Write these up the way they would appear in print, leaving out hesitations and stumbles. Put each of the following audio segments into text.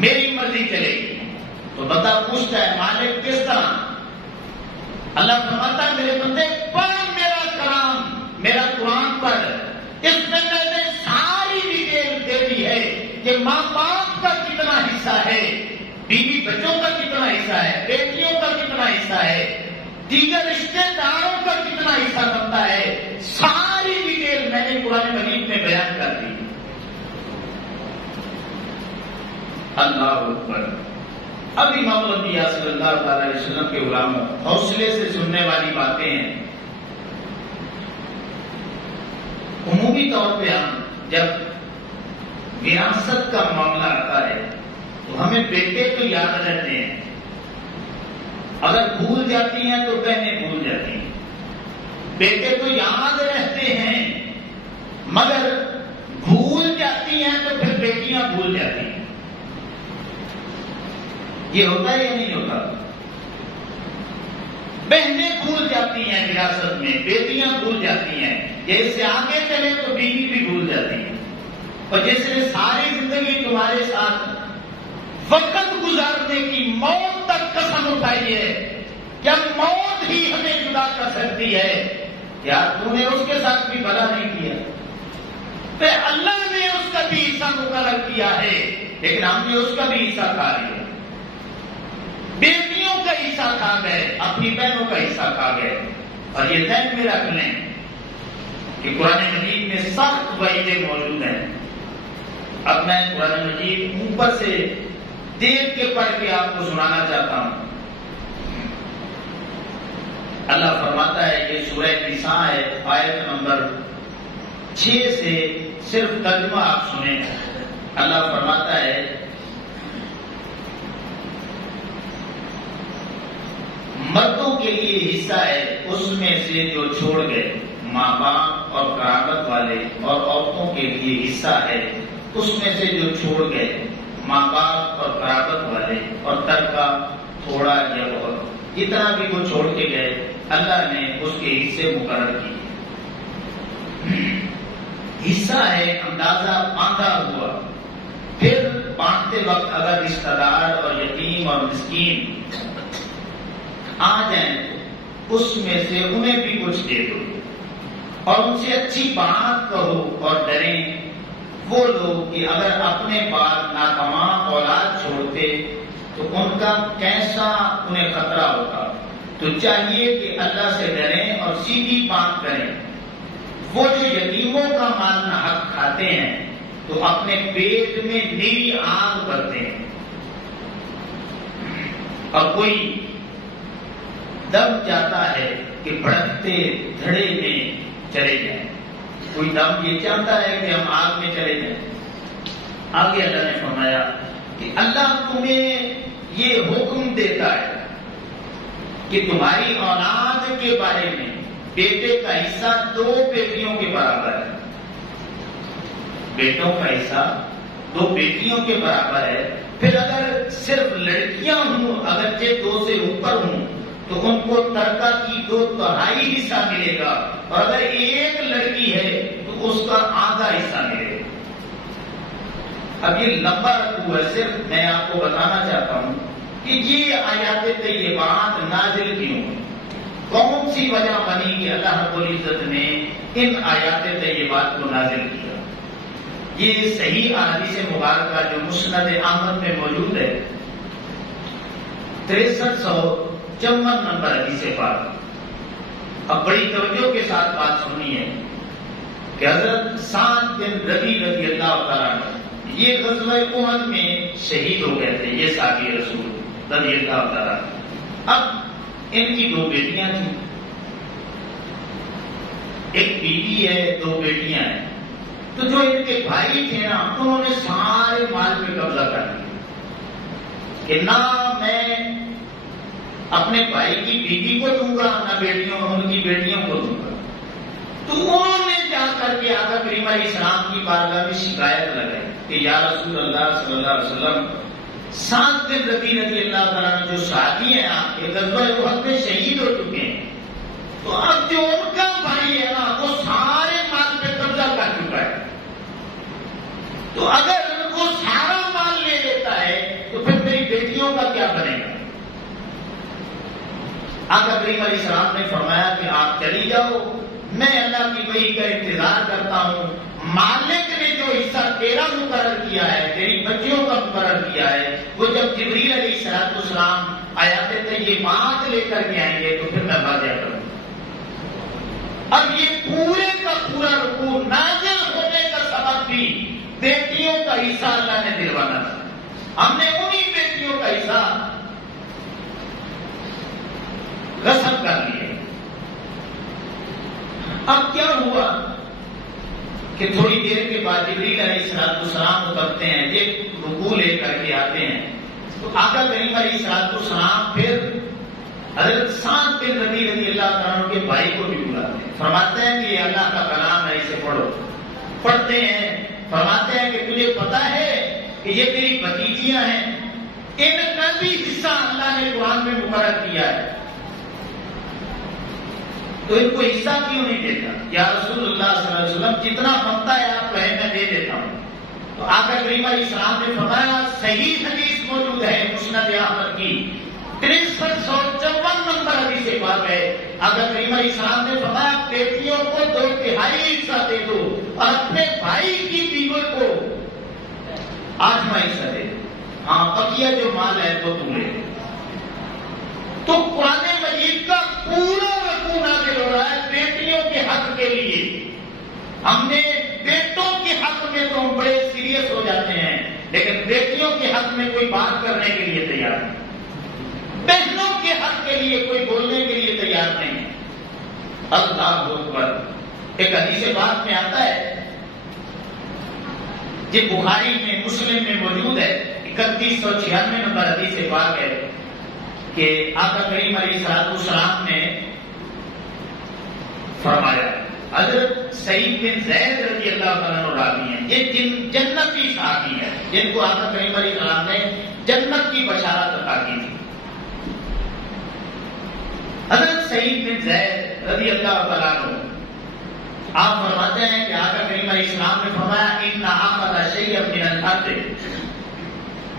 میری مرضی چلے گی. تو بندہ پوچھتا ہے مالک کس طرح؟ اللہ فرماتا ہے میرے بندے پڑھ میرا کلام، میرا قرآن پڑھ. اس میں نے ساری ڈیٹیل دے دی ہے کہ ماں باپ کا کتنا حصہ ہے، بیوی بچوں کا کتنا حصہ ہے، بیٹیوں کا کتنا حصہ ہے، دیگر رشتے داروں کا کتنا حصہ بنتا ہے. ساری ڈیٹیل میں نے قرآن مجید میں بیان کر دی. اللہ اکبر. اب امام الانبیاء صلی اللہ تعالی علیہ وسلم کے غلاموں، حوصلے سے سننے والی باتیں ہیں. عمومی طور پہ ہم جب وراثت کا معاملہ آتا ہے تو ہمیں بیٹے تو یاد رہتے ہیں، اگر بھول جاتی ہیں تو بہنیں بھول جاتی ہیں. بیٹے تو یاد رہتے ہیں مگر بھول جاتی ہیں تو پھر بیٹیاں بھول جاتی ہیں. یہ ہوتا ہے یا نہیں ہوتا؟ بہنیں بھول جاتی ہیں وراثت میں، بیٹیاں بھول جاتی ہیں. جیسے آگے چلے تو بیوی بھی بھول جاتی ہے. اور جس نے ساری زندگی تمہارے ساتھ وقت گزارنے کی موت تک قسم اٹھائی ہے، کیا موت ہی ہمیں جدا کر سکتی ہے؟ یار تم نے اس کے ساتھ بھی بھلا نہیں کیا، تو اللہ نے اس کا بھی حصہ مقرر کیا ہے، لیکن ہم نے اس کا بھی حصہ کھا لیا. بیٹیوں کا حصہ کھا گئے، اپنی بہنوں کا حصہ کھا گئے. اور یہ ذہن میں رکھ لیں کہ قرآن مجید میں سخت وعیدیں موجود ہیں. اب میں قرآن مجید اوپر سے دیکھ کے پڑھ کے آپ کو سنانا چاہتا ہوں. اللہ فرماتا ہے کہ سورہ نساء ہے، آیت نمبر 6 سے صرف ترجمہ آپ سنیں. اللہ فرماتا ہے مردوں کے لیے حصہ ہے اس میں سے جو چھوڑ گئے، ماں باپ اور قرابت والے، اور عورتوں کے لیے حصہ ہے اس میں سے جو چھوڑ گئے، ماں باپ اور قرابت والے، اور ترکہ تھوڑا یا بہت، جتنا بھی وہ چھوڑ کے گئے اللہ نے اس کے حصے مقرر کیے. حصہ ہے اندازہ باندھا ہوا. پھر بانٹتے وقت اگر رشتہ دار اور یتیم اور مسکین آ جائیں تو اس میں سے انہیں بھی کچھ دے دو، اور ان سے اچھی بات کہو اور ڈریں وہ لوگ کہ اگر اپنے بعد ناکاواں اولاد چھوڑتے تو ان کا کیسا انہیں خطرہ ہوتا. تو چاہیے کہ اللہ سے ڈریں اور سیدھی بات کریں. وہ جو یتیموں کا مال ناحق کھاتے ہیں تو اپنے پیٹ میں نیری آگ بھرتے ہیں. اور کوئی دم چاہتا ہے کہ بھڑکتے دھڑے میں چلے جائیں. کوئی دم یہ چاہتا ہے کہ ہم آگ میں چلے جائیں. آگے اللہ نے فرمایا کہ اللہ تمہیں یہ حکم دیتا ہے کہ تمہاری اولاد کے بارے میں بیٹے کا حصہ 2 بیٹیوں کے برابر ہے، بیٹوں کا حصہ 2 بیٹیوں کے برابر ہے. پھر اگر صرف لڑکیاں ہوں، اگرچہ 2 سے اوپر ہوں، تو ان کو ترکہ کی 2/3 حصہ ملے گا، اور اگر ایک لڑکی ہے تو اس کا آدھا حصہ ملے گا. اب یہ لمبا رکھو ہے، صرف میں آپ کو بتانا چاہتا ہوں کہ یہ آیات طیبات نازل کیوں، کون سی وجہ بنی کہ اللہ رب العزت نے ان آیات طیبات کو نازل کیا. یہ صحیح احادیث مبارکہ جو مسند احمد میں موجود ہے، 6354 نمبر حدیث پاک. اب بڑی توجہ کے ساتھ بات سننی ہے کہ حضرت سعد بن ربیع رضی اللہ تعالیٰ عنہ یہ غزوہ احد میں شہید ہو گئے تھے. یہ صحابی رسول رضی اللہ تعالیٰ عنہ. اب ان کی 2 بیٹیاں تھیں، ایک بیوی ہے، 2 بیٹیاں ہیں. تو جو ان کے بھائی تھے نا، انہوں نے سارے مال پہ قبضہ کر لیا کہ نہ میں اپنے بھائی کی بیوی کو دوں گا، نہ ان کی بیٹیوں کو دوں گا. تو انہوں نے جا کر کے آقا کریم علیہ السلام کی بارگاہ میں شکایت لگائی کہ یا رسول اللہ صلی اللہ علیہ وسلم، سعد بن ربیع رضی اللہ تعالیٰ عنہ جو صحابی ہیں آپ کے، غزوہ احد میں شہید ہو چکے ہیں، تو اب جو ان کا بھائی ہے نا وہ سارے مال پہ قبضہ کر چکا ہے. تو اگر وہ سارا مال لے لیتا ہے آقا کریم علیہ السلام نے فرمایا کہ آپ چلی جاؤ، میں اللہ کی وحی کا انتظار کرتا ہوں۔ مالک نے جو حصہ تیرا مقرر کیا ہے، تیری بچیوں کا مقرر کیا ہے، وہ جب جبریل علیہ السلام آیات طیبات لے کر کے آئیں گے تو پھر میں واضح کروں۔ اب یہ پورے کا پورا رکوع نازل ہونے کا سبب بھی بیٹیوں کا حصہ اللہ نے دلوانا تھا۔ ہم نے انہی بیٹیوں کا حصہ غصب کر لیے۔ اب کیا ہوا کہ تھوڑی دیر کے بعد جبریل علیہ السلام اترتے ہیں، یہ رکوع لے کر کے آتے ہیں، تو آقا کریم علیہ السلام پھر حضرت سعد بن ربیع رضی اللہ عنہ کے بھائی کو بھی بلاتے ہیں، فرماتے ہیں کہ یہ اللہ کا کلام ہے، اسے پڑھو۔ پڑھتے ہیں، فرماتے ہیں کہ تجھے پتا ہے کہ یہ تیری بھتیجیاں ہیں، ان کا بھی حصہ اللہ نے قرآن میں مقرر کیا ہے، تو ان کو حصہ کیوں نہیں دیتا؟ یا رسول اللہ صلی اللہ علیہ وسلم جتنا بنتا ہے آپ کہیں میں دے دیتا ہوں۔ تو آقا کریم علیہ السلام نے فرمایا، صحیح حدیث موجود ہے مسند احمد کی 6354 نمبر حدیث پاک ہے، آقا کریم علیہ السلام نے فرمایا بیٹیوں کو 2/3 حصہ دے دو اور اپنے بھائی کی بیوی کو 8واں حصہ دے دو، ہاں بقیہ جو مال ہے تو تم لے۔ تو قرآن مجید کا پورا رکوع نازل ہو رہا ہے بیٹیوں کے حق کے لیے۔ ہم نے بیٹوں کے حق میں تو ہم بڑے سیریس ہو جاتے ہیں، لیکن بیٹیوں کے حق میں کوئی بات کرنے کے لیے تیار نہیں، بہنوں کے حق کے لیے کوئی بولنے کے لیے تیار نہیں۔ اللہ اکبر۔ ایک حدیث پاک میں آتا ہے، یہ بخاری میں مسلم میں موجود ہے، 3196 نمبر حدیث پاک ہے کہ آقا کریم علیہ السلام نے فرمایا، حضرت سعید بن زید رضی اللہ عنہ راوی ہیں، یہ جنتی صحابی ہے جن کو آقا کریم علیہ السلام نے جنت کی بشارت عطا کی تھی۔ حضرت سعید بن زید رضی اللہ عنہ آپ فرماتے ہیں کہ آقا کریم علیہ السلام نے فرمایا، ان اخذ شیئا من الارض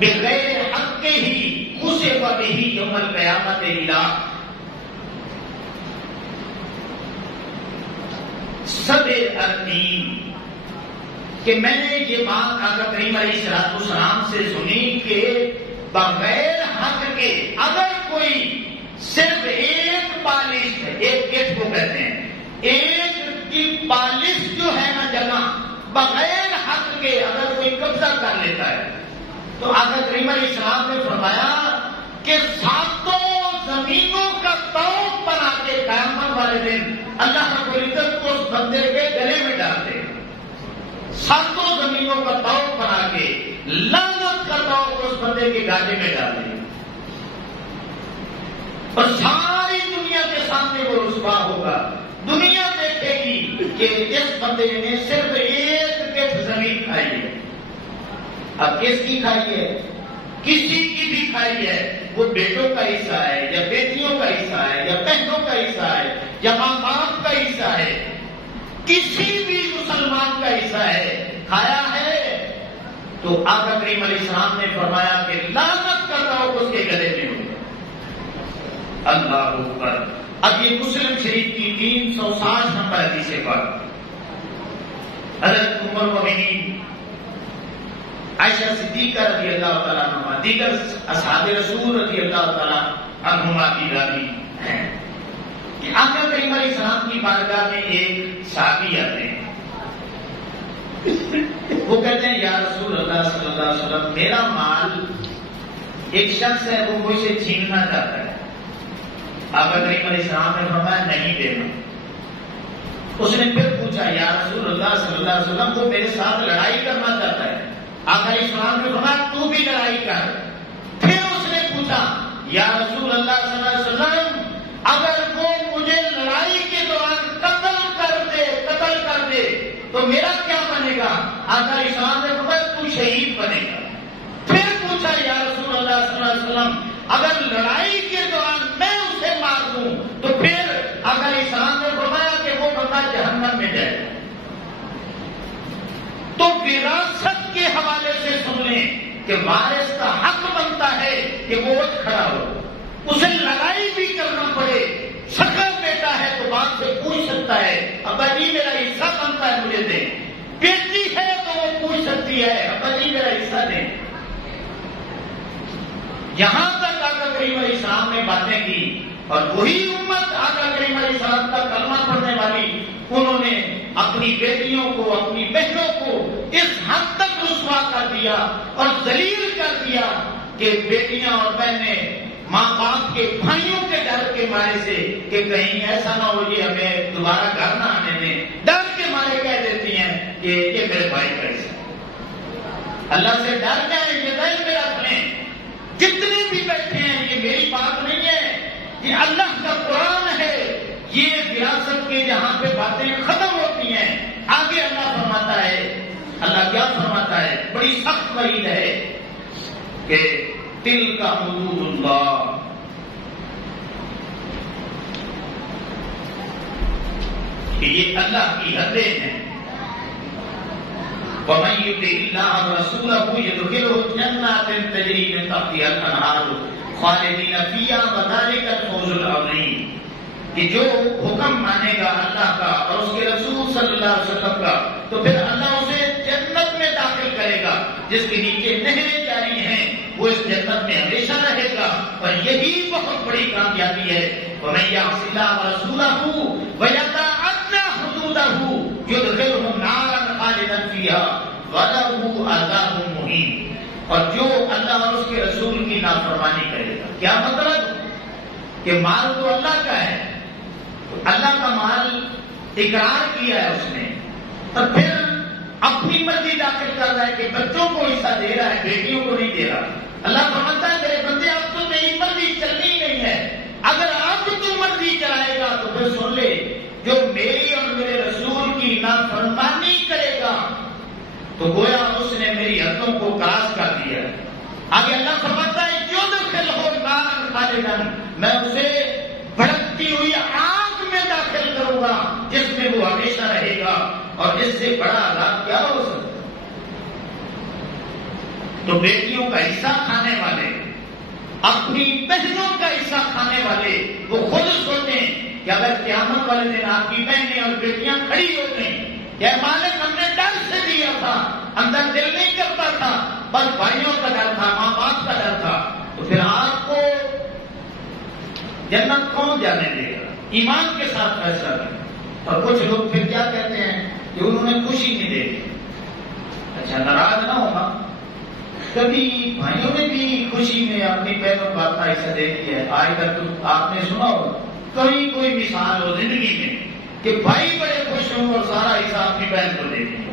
بغیر حقہ خسف بہ یوم القیامۃ الہ سب الدین، کہ میں نے یہ بات آقا کریم علیہ السلام سے سنی کہ بغیر حق کے اگر کوئی صرف ایک پالش ہے، ایک گیٹ کو کہتے ہیں، ایک کی پالش جو ہے نا جگہ بغیر حق کے اگر کوئی قبضہ کر لیتا ہے، تو آقا کریم علیہ السلام نے فرمایا کہ ساتوں زمینوں کا طوق بنا کے قیامت والے دن اللہ رب العزت کو اس بندے کے گلے میں ڈالتے، ساتوں زمینوں کا طوق بنا کے لعنت کا طوق اس بندے کے گالے میں ڈالتے، اور ساری دنیا کے سامنے وہ رسوا ہوگا، دنیا دیکھے گی کہ اس بندے نے صرف ایک گٹھ زمین کھائی ہے۔ اب کس کی کھائی ہے؟ کسی کی بھی کھائی ہے، وہ بیٹوں کا حصہ ہے یا بیٹیوں کا حصہ ہے یا بہنوں کا حصہ ہے یا ماں باپ کا حصہ ہے، کسی بھی مسلمان کا حصہ ہے، کھایا ہے، تو آقا کریم علیہ السلام نے فرمایا کہ لعنت کا طوق اس کے گلے میں ہوگا۔ اللہ اکبر۔ اب یہ مسلم شریف کی 360 نمبر حدیث پاک، حضرت ام المؤمنین عائشہ صدیقہ رضی اللہ تعالیٰ عنہ، دیگر اصحاب رسول رضی اللہ تعالیٰ عنہما کی راوی ہیں کہ آقا کریم علیہ السلام کی بارگاہ میں ایک صحابی آتے ہیں، وہ کہتے ہیں یا رسول اللہ صلی اللہ علیہ وسلم، میرا مال ایک شخص ہے وہ مجھ سے چھیننا چاہتا ہے۔ آقا کریم علیہ السلام نے فرمایا نہیں دینا۔ اس نے پھر پوچھا یا رسول اللہ صلی اللہ علیہ وسلم، وہ میرے ساتھ لڑائی کرنا چاہتا ہے۔ آقا علیہ السلام نے فرمایا تو بھی لڑائی کر۔ پھر اس نے پوچھا یا رسول اللہ صلی اللہ علیہ وسلم، اگر وہ مجھے لڑائی کے دوران قتل کر دے تو میرا کیا بنے گا؟ آقا علیہ السلام نے فرمایا تو شہید بنے گا۔ پھر پوچھا یا رسول اللہ صلی اللہ علیہ وسلم، اگر لڑائی کے دوران میں اسے مار دوں تو پھر آقا علیہ السلام نے فرمایا کہ وہ بندہ جہنم میں جائے۔ تو وراثت کے حوالے سے سن لیں کہ وارث کا حق بنتا ہے کہ وہ اٹھ کھڑا ہو، اسے لڑائی بھی کرنا پڑے سکتا ہے ابا جی میرا حصہ بنتا ہے مجھے دیں. بیٹی ہے تو وہ پوچھ سکتی ہے ابا جی میرا حصہ دیں. یہاں تک آقا کریم علیہ السلام نے باتیں کی اور وہی امت آقا کریم علیہ السلام کا کلمہ پڑھنے والی انہوں نے اپنی بیٹیوں کو اپنی بہنوں کو اس حد تک رسوا کر دیا اور ذلیل کر دیا کہ بیٹیاں اور بہنیں ماں باپ کے بھائیوں کے ڈر کے مارے سے کہ کہیں ایسا نہ ہو یہ ہمیں دوبارہ گھر نہ آنے دیں، ڈر کے مارے کہہ دیتی ہیں کہ یہ میرے بھائی کا حصہ ہے. اللہ سے ڈر جائیں، یہ دل میں رکھ لیں. جتنے بھی بیٹھے ہیں یہ میری بات نہیں ہے، یہ اللہ کا قرآن ہے. یہ وراثت کے جہاں پہ باتیں ختم ہوتی ہیں آگے اللہ فرماتا ہے. اللہ کیا فرماتا ہے؟ بڑی سخت وعید ہے کہ تلک حدود اللہ، کہ یہ اللہ کی حدیں ہیں. وَمَن يُطِعِ اللَّهَ وَرَسُولَهُ يُدْخِلْهُ جَنَّاتٍ تَجْرِي مِن تَحْتِهَا الْأَنْهَارُ خَالِدِينَ فِيهَا وَذَلِكَ الْفَوْزُ الْعَظِيمُ. کہ جو حکم مانے گا اللہ کا اور اس کے رسول صلی اللہ علیہ وسلم کا تو پھر اللہ اسے جنت میں داخل کرے گا جس کے نیچے نہریں جاری ہیں، وہ اس جنت میں ہمیشہ رہے گا. اور یہی بہت بڑی کامیابی ہے. وَمَن يَعْصِ اللَّهَ وَرَسُولَهُ وَيَتَعَدَّ حُدُودَهُ يُدْخِلْهُ نَارًا خَالِدًا فِيهَا وَلَهُ عَذَابٌ مُهِينٌ. اور جو اللہ اور اس کے رسول کی نافرمانی کرے گا، کیا مطلب کہ مال تو اللہ کا ہے، اللہ کا مال اقرار کیا ہے اس نے، اور پھر اپنی مرضی داخل کر رہا ہے کہ بچوں کو حصہ دے رہا ہے، بیٹیوں کو نہیں دے رہا. اللہ فرماتا ہے میرے بندے اب تو میری مرضی چلنی نہیں ہے. اگر اب تو مرضی چلائے گا تو پھر سن لے، جو میری اور میرے رسول کی نافرمانی کرے گا تو گویا اس نے میری حدوں کو کراس کر دیا. آگے اللہ فرماتا ہے یدخلہ نارا خالدا، میں اسے بھڑکتی ہوئی آگ میں داخل کروں گا جس میں وہ ہمیشہ رہے گا. اور اس سے بڑا عذاب کیا ہو سکتا؟ تو بیٹیوں کا حصہ کھانے والے، اپنی بہنوں کا حصہ کھانے والے وہ خود سوچیں کہ اگر قیامت والے دن آپ کی بہنیں اور بیٹیاں کھڑی ہو گئیں کہ مالک ہم نے ڈر سے دیا تھا، اندر دل نہیں کرتا تھا، بس بھائیوں کا ڈر تھا، ماں باپ کا ڈر تھا، تو پھر آپ کو جنت کون جانے دے گا؟ ایمان کے ساتھ فیصلہ کریں. اور کچھ لوگ پھر کیا کہتے ہیں کہ انہوں نے خوشی نہیں دے دی. اچھا ناراض نہ ہونا، کبھی بھائیوں نے بھی خوشی میں اپنی بہنوں کو اپنا حصہ دے دیا ہے. آج تک تو آپ نے سنا ہو کبھی کوئی مثال ہو زندگی میں کہ بھائی بڑے خوش ہوں اور سارا حصہ اپنی بہن کو دے دیں.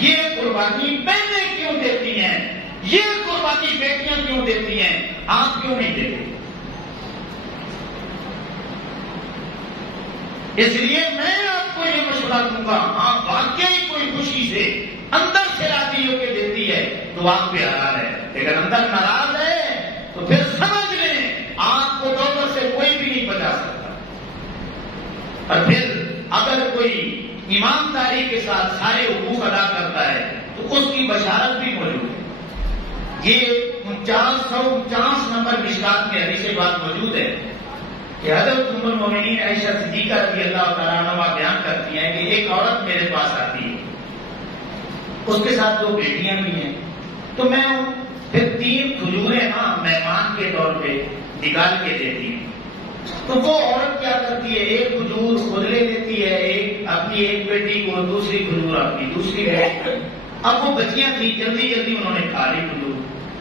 یہ قربانی بہنیں کیوں دیتی ہیں؟ یہ قربانی بیٹیاں کیوں دیتی ہیں؟ آپ کیوں نہیں دیتے؟ اس لیے میں آپ کو یہ مشورہ دوں گا، آپ واقعی کوئی خوشی سے اندر سے راضی ہو کے دیتی ہے تو آپ پہ حلال ہے. اگر اندر ناراض ہے تو پھر سمجھ لیں آپ کو دولت سے کوئی بھی نہیں بچا سکتا. اور پھر اگر کوئی ایمانداری کے ساتھ سارے حقوق ادا کرتا ہے تو اس کی بشارت بھی موجود ہے. یہ 4949 نمبر مشکات میں حدیث بات موجود ہے کہ حضرت ام المومنین عائشہ صدیقہ رضی اللہ تعالیٰ عنہا بیان کرتی ہیں کہ ایک عورت میرے پاس آتی ہے، اس کے ساتھ 2 بیٹیاں بھی ہیں، تو میں پھر 3 کھجوریں مہمان کے طور پہ نکال کے دیتی ہوں. تو وہ عورت کیا کرتی ہے، ایک کھجور خود لے لیتی ہے، اپنی ایک بیٹی کو، دوسری کھجور اپنی دوسری بیٹی. اب وہ بچیاں تھیں، جلدی جلدی انہوں نے کھا لی کھجور.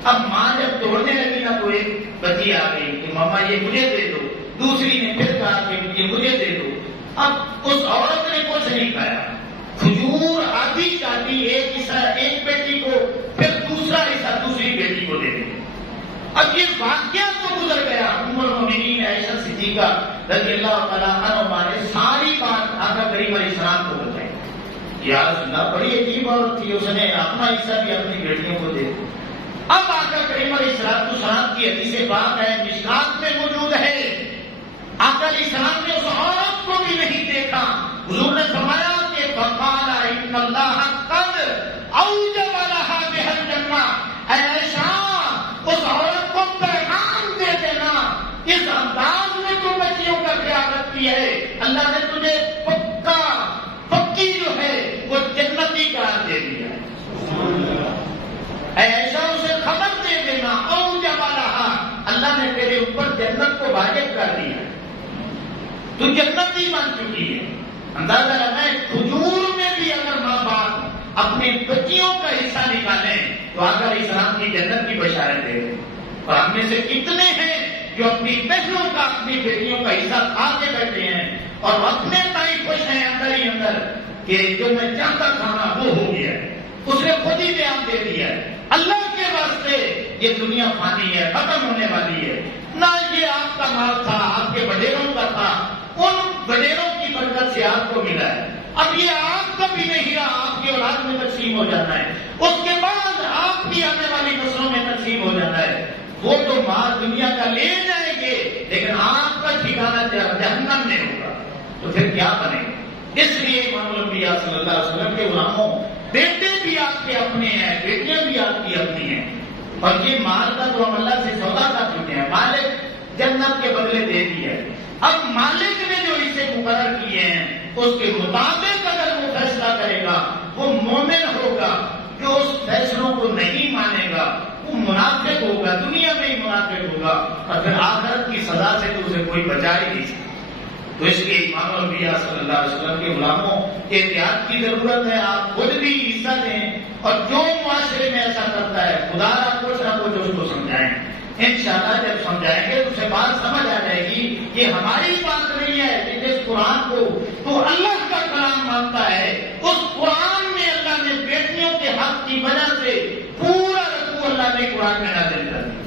اب ماں جب توڑنے لگی نا تو ایک بچی آ گئی کہ ماما یہ مجھے دے دو، دوسری نے پھر کہا کہ یہ مجھے دے دو. اب اس عورت نے کچھ نہیں کھایا، کھجور آدھی چاٹی، ایک حصہ ایک بیٹی کو، پھر دوسرا حصہ دوسری بیٹی کو دے دے. اب یہ واقعہ تو گزر گیا. ام المومنین عائشہ صدیقہ رضی اللہ تعالیٰ عنہا نے ساری بات آقا کریم علیہ السلام کو بتائی. یا رسول اللہ بڑی عجیب عورت تھی، اس نے اپنا حصہ بھی اپنی بیٹیوں کو دے دیا. اب آقا کریم علیہ السلام کی حدیث بات ہے، مشکات میں موجود ہے. آقا علیہ السلام نے اس عورت کو بھی نہیں دیکھا. حضور نے فرمایا کہ فقال ان اللہ قد اوجب لها بها الجنہ. اے عائشہ اس عورت کو پیغام دے دینا، اس انداز میں تو بچیوں کا خیال رکھتی ہے، اللہ نے تجھے پکا اوپر جنت کو واجب کر دیا، تو جنت ہی بن چکی ہے۔ اندازہ لگائیں کھجور میں بھی اگر ماں باپ اپنے بچیوں کا حصہ نکالیں تو اگر اسلام کی جنت کی بشارت ہے۔ اور ہم میں سے کتنے ہیں جو اپنی بہنوں کا اپنی بیٹیوں کا حصہ کھا کے بیٹھے ہیں اور اپنے تائیں خوش ہیں اندر ہی اندر کہ جو میں چاہتا تھا نا وہ ہو گیا ہے، اس نے خود ہی بیان دے دیا ہے۔ اللہ کے واسطے یہ دنیا فانی ہے، ختم ہونے والی ہے، نہ یہ آپ کا مال تھا، آپ کے وڈیروں کا تھا، ان وڈیروں کی برکت سے آپ کو ملا ہے۔ اب یہ آپ کا بھی نہیں رہا، آپ کی اولاد میں تقسیم ہو جانا ہے، اس کے بعد آپ کی آنے والی نسلوں میں تقسیم ہو جانا ہے۔ وہ تو مال دنیا کا لے جائیں گے لیکن آپ کا ٹھکانہ جہنم میں ہوگا، تو پھر کیا بنے گا؟ اس لیے امام الانبیاء صلی اللہ علیہ وسلم کے غلاموں، بیٹے بھی آپ کے اپنے ہیں، بیٹیاں بھی آپ کی اپنی ہیں، اور یہ مال کا تو ہم اللہ سے سودا کر چکے ہیں، مالک جنت کے بدلے دے دیا ہے۔ اب مالک نے جو اسے مقرر کیے ہیں اس کے مطابق اگر وہ فیصلہ کرے گا وہ مومن ہوگا، جو اس فیصلوں کو نہیں مانے گا وہ منافق ہوگا، دنیا میں ہی منافق ہوگا، اور پھر آخرت کی سزا سے تو اسے کوئی بچا ہی نہیں سکتا۔ تو اس لیے امام الانبیاء صلی اللہ علیہ وسلم کے غلاموں احتیاط کی ضرورت ہے۔ آپ خود بھی حصہ دیں، اور جو معاشرے میں ایسا کرتا ہے خدا نہ کچھ اس کو سمجھائیں۔ انشاءاللہ جب سمجھائیں گے تو اسے بات سمجھ آ جائے گی یہ ہماری بات نہیں ہے کہ جس قرآن کو تو اللہ کا کلام مانتا ہے، اس قرآن میں اللہ نے بیٹیوں کے حق کی وجہ سے پورا رکوع اللہ نے قرآن میں نازل کر دیا۔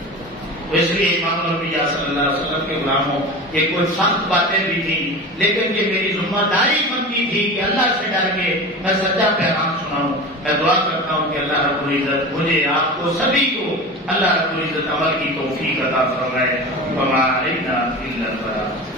اس لیے امام الانبیاء صلی اللہ علیہ وسلم کے غلاموں یہ کوئی سخت باتیں بھی تھیں، لیکن یہ میری ذمہ داری بنتی تھی کہ اللہ سے ڈر کے میں سچا پیغام سناؤں۔ میں دعا کرتا ہوں کہ اللہ رب العزت مجھے آپ کو سبھی کو اللہ رب العزت عمل کی توفیق عطا فرمائے۔ وما علینا الا البلاغ۔